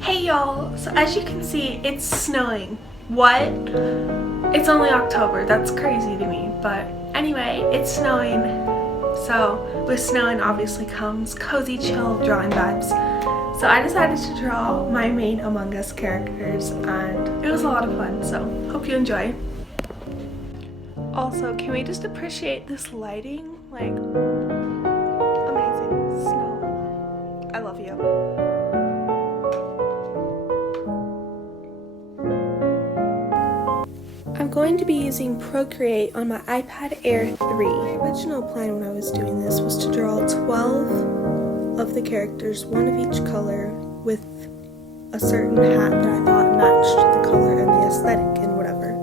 Hey y'all, so as you can see, it's snowing. What? It's only October, that's crazy to me, but anyway, it's snowing. So with snowing obviously comes cozy chill drawing vibes. So I decided to draw my main Among Us characters and it was a lot of fun, so hope you enjoy. Also, can we just appreciate this lighting? Like, amazing. Snow. I love you. I'm going to be using Procreate on my iPad Air 3. My original plan when I was doing this was to draw 12 of the characters, one of each color, with a certain hat that I thought matched the color and the aesthetic and whatever.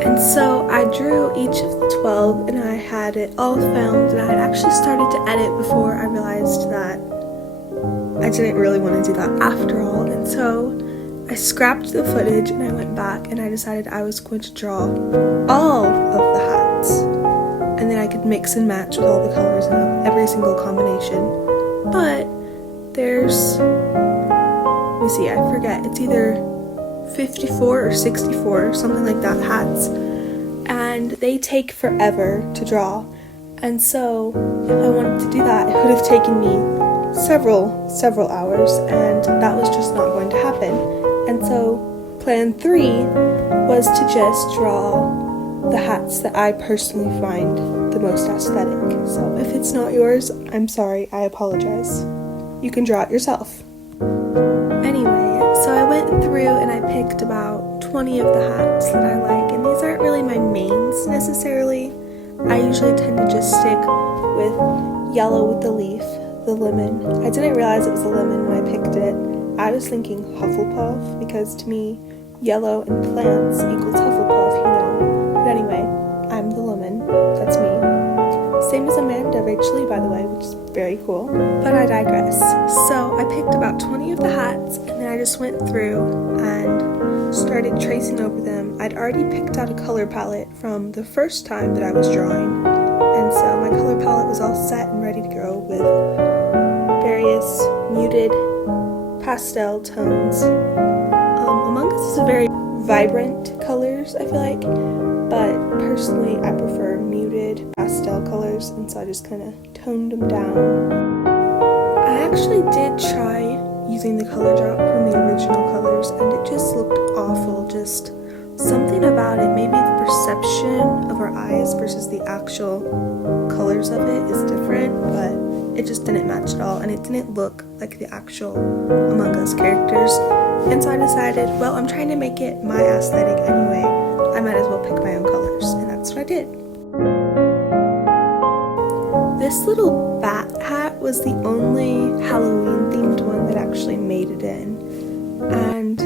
And so I drew each of the 12 and I had it all filmed, and I had actually started to edit before I realized that I didn't really want to do that after all, and so I scrapped the footage and I went back and I decided I was going to draw all of the hats, and then I could mix and match with all the colors and have every single combination. But there's, let me see, I forget, it's either 54 or 64, something like that, hats, and they take forever to draw. And so if I wanted to do that, it would have taken me several hours, and that was just not going to happen. And so plan 3 was to just draw the hats that I personally find the most aesthetic. So if it's not yours, I'm sorry, I apologize. You can draw it yourself. Anyway, so I went through and I picked about 20 of the hats that I like, and these aren't really my mains necessarily. I usually tend to just stick with yellow with the leaf, the lemon. I didn't realize it was a lemon when I picked it. I was thinking Hufflepuff, because to me, yellow and plants equals Hufflepuff, you know. But anyway, I'm the lemon. That's me. Same as Amanda Rachel, by the way, which is very cool. But I digress. So I picked about 20 of the hats, and then I just went through and started tracing over them. I'd already picked out a color palette from the first time that I was drawing, and so my color palette was all set and ready to go with various muted pastel tones. Among Us is a very vibrant colors, I feel like, but personally I prefer muted pastel colors, and so I just kind of toned them down. I actually did try using the color drop from the original colors, and it just looked awful. Just something about it, maybe the perception of our eyes versus the actual colors of it is different, but it just didn't match at all, and it didn't look like the actual Among Us characters. And so I decided, well, I'm trying to make it my aesthetic anyway, I might as well pick my own colors, and that's what I did. This little bat hat was the only Halloween themed one that actually made it in, and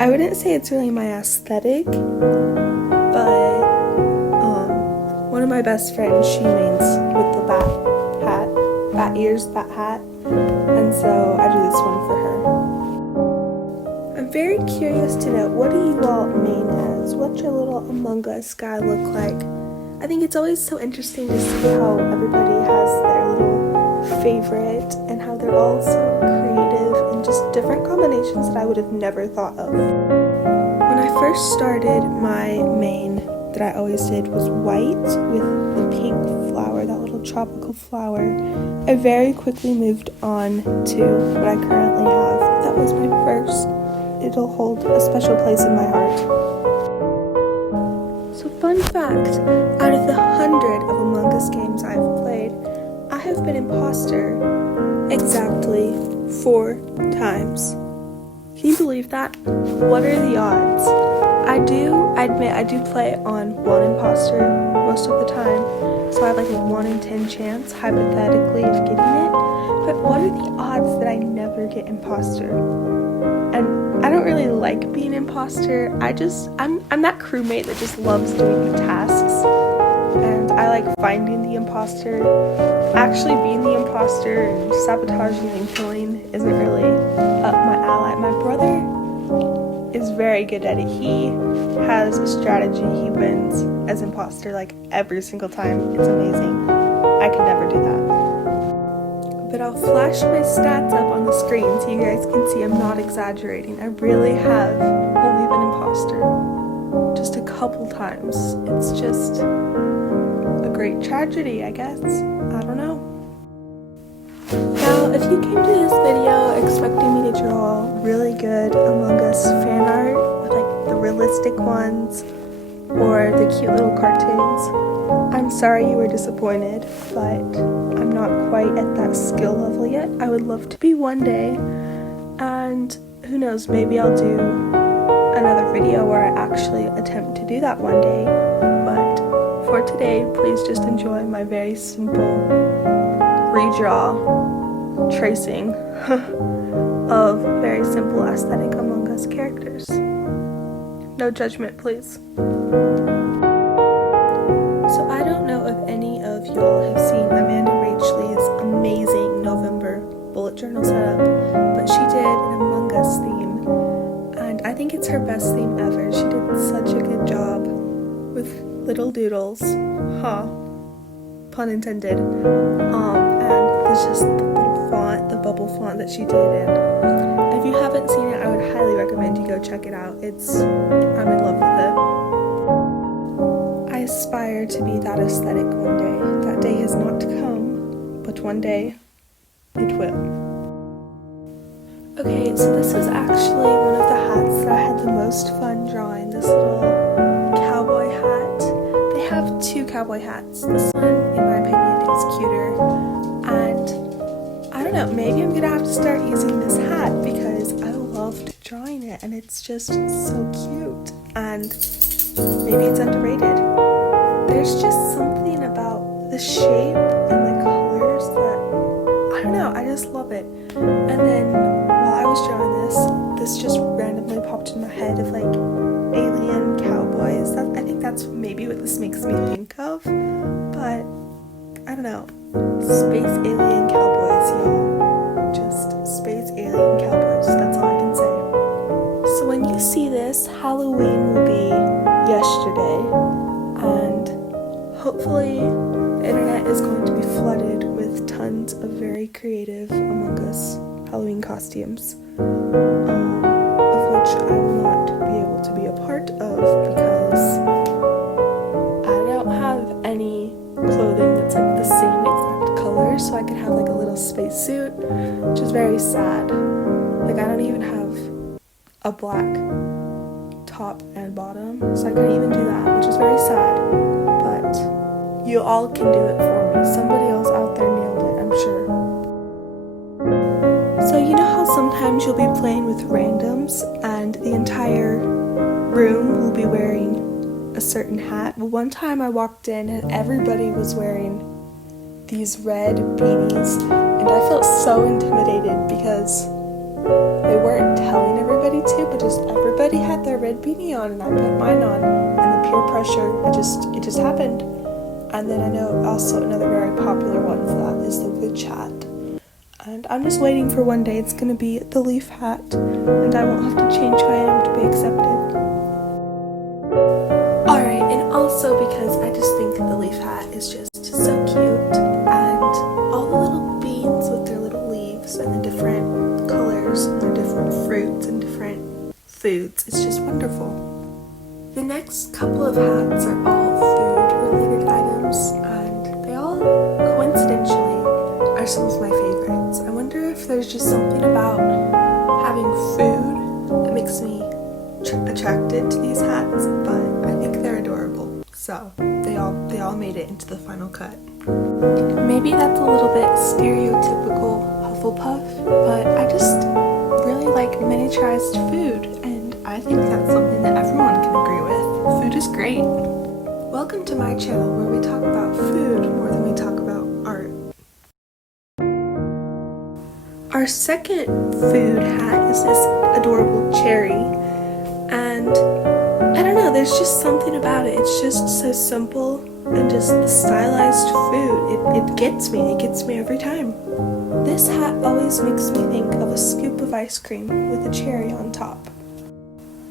I wouldn't say it's really my aesthetic, but one of my best friends, she mains with the bat ears, bat hat, and so I do this one for her. I'm very curious to know, what do you all main as? What's your little Among Us guy look like? I think it's always so interesting to see how everybody has their little favorite and how they're all so creative and just different combinations that I would have never thought of. When I first started, my main that I always did was white with the pink flower, that little tropical flower. I very quickly moved on to what I currently have. That was my first. It'll hold a special place in my heart. So fun fact, out of the 100 of Among Us games I've played, I have been imposter exactly 4 times. Can you believe that? What are the odds? I admit I do play on one imposter most of the time, so I have like a 1 in 10 chance, hypothetically, of getting it. But what are the odds that I never get imposter? And I don't really like being imposter. I'm that crewmate that just loves doing the tasks. and I like finding the imposter. Actually being the imposter, sabotaging and killing isn't really up my alley. My brother is very good at it. He has a strategy. He wins as imposter like every single time. It's amazing. I could never do that. But I'll flash my stats up on the screen so you guys can see I'm not exaggerating. I really have only been imposter just a couple times. It's just a great tragedy, I guess. I don't know. Now, if you came to this video expecting me to draw really good Among Us fan art with like the realistic ones or the cute little cartoons, I'm sorry you were disappointed, but I'm not quite at that skill level yet. I would love to be one day, and who knows, maybe I'll do another video where I actually attempt to do that one day. But for today, please just enjoy my very simple redraw tracing of very simple aesthetic Among Us characters. No judgment, please. So I don't know if any of y'all have seen Amanda Rachley's amazing November bullet journal setup, but she did an Among Us theme, and I think it's her best theme ever. She did such a good job with little doodles, pun intended, and it's just the little font, the bubble font that she did, and if you haven't seen it, I would highly recommend you go check it out. I'm in love with it. I aspire to be that aesthetic one day. That day has not come, but one day it will. Okay, so this is actually one of the hats that I had the most fun drawing. This little cowboy hat. They have two cowboy hats. This one, in my opinion, is cuter. And I don't know, maybe I'm gonna have to start using this hat because I loved drawing it and it's just so cute. And maybe it's underrated. There's just something about the shape and the colors that, I don't know, I just love it. And then while I was drawing this just randomly popped in my head of like alien cowboys. I think that's maybe what this makes me think of, but I don't know. Space alien cowboys, y'all. Just space alien cowboys, that's all I can say. So when you see this, Halloween will be yesterday, and hopefully the internet is going to be flooded with tons of very creative Among Us Halloween costumes, of which I will not be able to be a part of because I don't have any clothing that's like the same exact color, so I could have like a little space suit, which is very sad. Like I don't even have a black top and bottom, so I couldn't even do that, which is very sad. But you all can do it for me. Somebody else out there nailed it, I'm sure. So you know how sometimes you'll be playing with randoms and the entire room will be wearing a certain hat? Well, one time I walked in and everybody was wearing these red beanies, and I felt so intimidated because they weren't telling everybody to, but just everybody had their red beanie on, and I put mine on, and the peer pressure, it just happened. And then I know also another very popular one for that is the witch hat. And I'm just waiting for one day it's going to be the leaf hat, and I won't have to change who I am to be accepted. Alright, and also because I just think the leaf hat is just so cute, and all the little beans with their little leaves and the different colors and their different fruits and different foods, it's just wonderful. The next couple of hats are all food related items, and they all coincidentally are some of my favorites. I wonder if there's just something about having food that makes me attracted to these hats, but I think they're adorable. So they all made it into the final cut. Maybe that's a little bit stereotypical Hufflepuff, but I just really like miniaturized food, and I think that's something that everyone can agree with. Food is great. Welcome to my channel where we talk about food more than we talk about art. Our second food hat is this adorable cherry, and I don't know, there's just something about it. It's just so simple and just the stylized food. It gets me every time. This hat always makes me think of a scoop of ice cream with a cherry on top.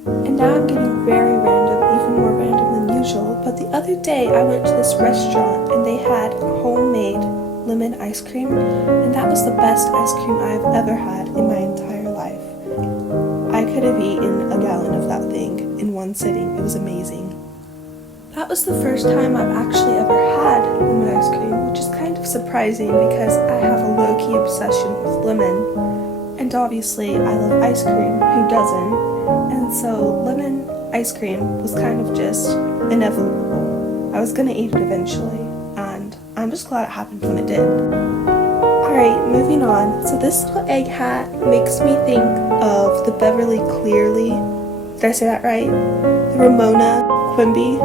And now I'm getting very random, even more random than usual, but the other day I went to this restaurant and they had homemade lemon ice cream, and that was the best ice cream I've ever had in my entire life. I could have eaten a gallon of that thing in one sitting. It was amazing. That was the first time I've actually ever had lemon ice cream, which is kind of surprising because I have a low-key obsession with lemon, and obviously I love ice cream, who doesn't? And so lemon ice cream was kind of just inevitable. I was gonna eat it eventually, and I'm just glad it happened when it did. Alright, moving on. So this little egg hat makes me think of the Beverly Clearly, did I say that right? The Ramona Quimby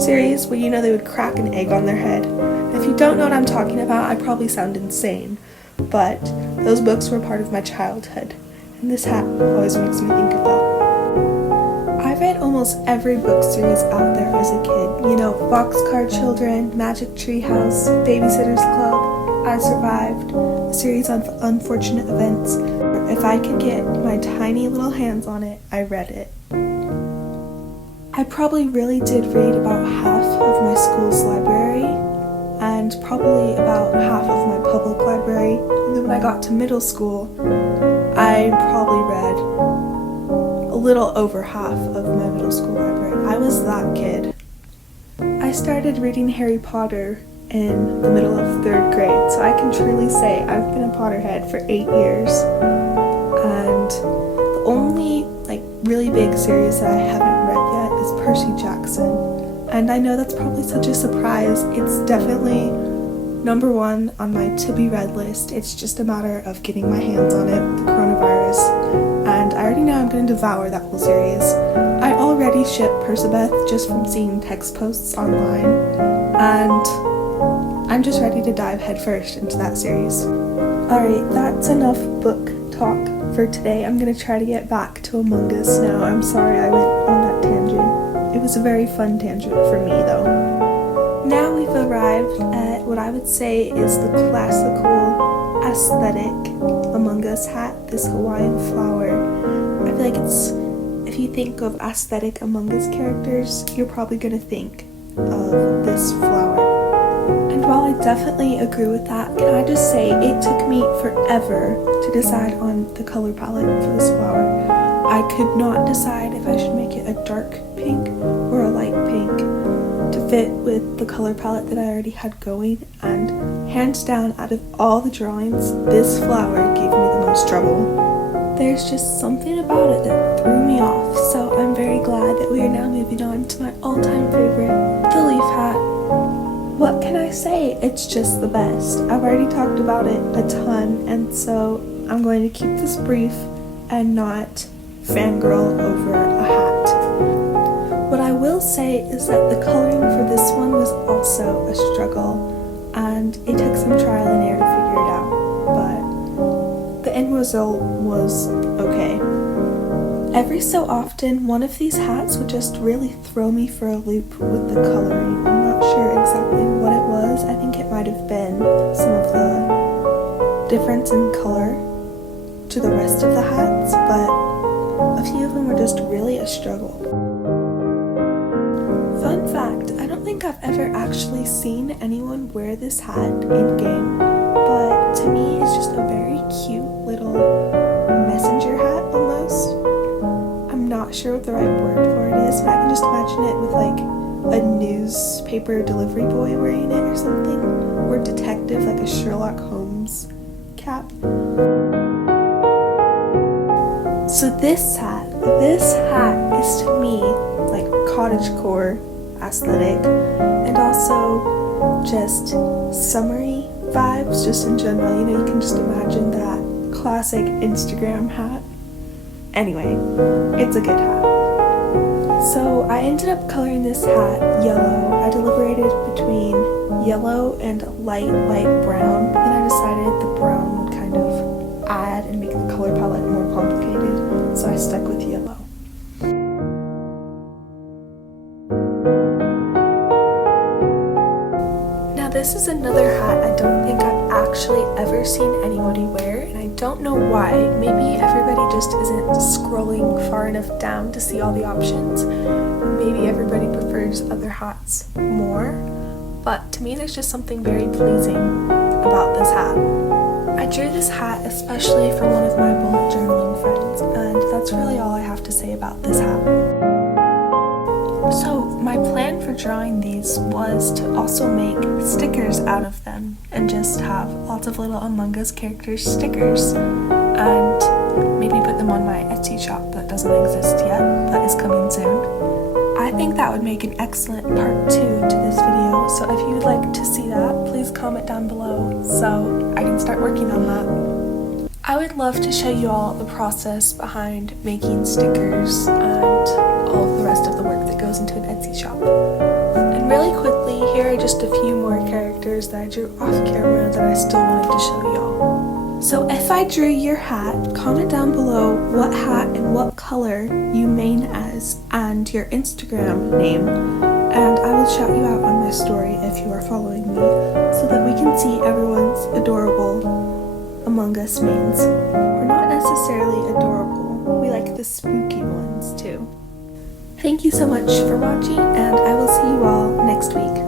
series, where they would crack an egg on their head. If you don't know what I'm talking about, I probably sound insane, but those books were part of my childhood, and this hat always makes me think of that. I read almost every book series out there as a kid. Boxcar Children, Magic Tree House, Babysitter's Club, I Survived, a series on unfortunate events. If I could get my tiny little hands on it, I read it. I probably really did read about half of my school's library, and probably about half of my public library. And then when I got to middle school, I probably read a little over half of my middle school library. I was that kid. I started reading Harry Potter in the middle of 3rd grade, so I can truly say I've been a Potterhead for 8 years. And the only really big series that I haven't read yet is Percy Jackson. And I know that's probably such a surprise. It's definitely number 1 on my to-be-read list. It's just a matter of getting my hands on it with the coronavirus. And I already know I'm going to devour that whole series. I already ship Percabeth just from seeing text posts online. And I'm just ready to dive headfirst into that series. Alright, that's enough book talk for today. I'm going to try to get back to Among Us now. I'm sorry I went on that tangent. It was a very fun tangent for me though. Now we've arrived at what I would say is the classical aesthetic Among Us hat, this Hawaiian flower. I feel like if you think of aesthetic Among Us characters, you're probably going to think of this flower. And while I definitely agree with that, can I just say it took me forever to decide on the color palette for this flower. I could not decide if I should make it a dark pink or a light pink to fit with the color palette that I already had going, and hands down, out of all the drawings, this flower gave me the most trouble. There's just something about it that threw me off, so I'm very glad that we are now moving on to my all-time favorite, the leaf hat. What can I say? It's just the best. I've already talked about it a ton, and so I'm going to keep this brief and not fangirl over a hat. What I will say is that the coloring for this one was also a struggle, and it took some trial and error to figure it out, but the end result was okay. Every so often, one of these hats would just really throw me for a loop with the coloring. I'm not sure exactly what it was. I think it might have been some of the difference in color to the rest of the hats, but a few of them were just really a struggle. Fun fact, I don't think I've ever actually seen anyone wear this hat in-game, but to me it's just a very cute little messenger hat almost. I'm not sure what the right word for it is, but I can just imagine it with a newspaper delivery boy wearing it or something, or detective, like a Sherlock Holmes cap. So this hat is to me like cottagecore aesthetic, and also just summery vibes just in general. You can just imagine that classic Instagram hat. Anyway, it's a good hat. So I ended up coloring this hat yellow. I deliberated between yellow and light brown, but then I decided the brown would kind of add and make the color palette more complicated, so I stuck with yellow. this is another hat I don't think I've actually ever seen anybody wear, and I don't know why. Maybe everybody just isn't scrolling far enough down to see all the options. Maybe everybody prefers other hats more, but to me there's just something very pleasing about this hat. I drew this hat especially for one of my bullet journaling friends, and that's really all I have to say about this hat. So my plan for drawing these was to also make stickers out of them and just have lots of little Among Us characters stickers and maybe put them on my Etsy shop that doesn't exist yet but is coming soon. I think that would make an excellent part 2 to this video, so if you would like to see that, please comment down below so I can start working on that. I would love to show you all the process behind making stickers and all of the rest of the work that goes into an Etsy shop. And really quickly, here are just a few more characters that I drew off camera that I still wanted to show y'all. So if I drew your hat, comment down below what hat and what color you main as and your Instagram name, and I will shout you out on my story if you are following me so that we can see everyone's adorable Among Us mains. We're not necessarily adorable, we like the spooky ones too. Thank you so much for watching, and I will see you all next week.